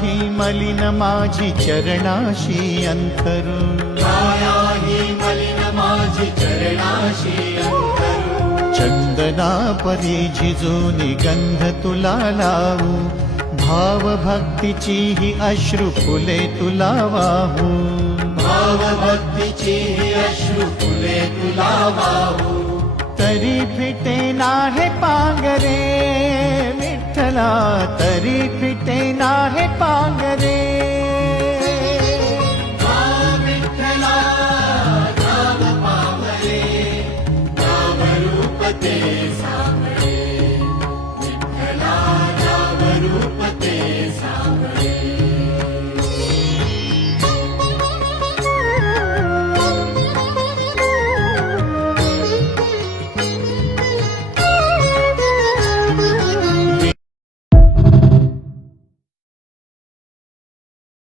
ही मलिन माझी चरणाशी अंतरू, ही मलिन माझी चरणाशी अंतरू. चंदना परी झिजूनी गंध तुला लावू, भाव भक्तीची ही अश्रु फुले तुला वाहू, भाव भक्तीची ही अश्रु फुले तुला वाहू. तरी फिटे नाहे पांगरे विठ्ठला, तरी फिटे नाहे पांगरे. विठ्ठला नाम पावले, नाम रूप ते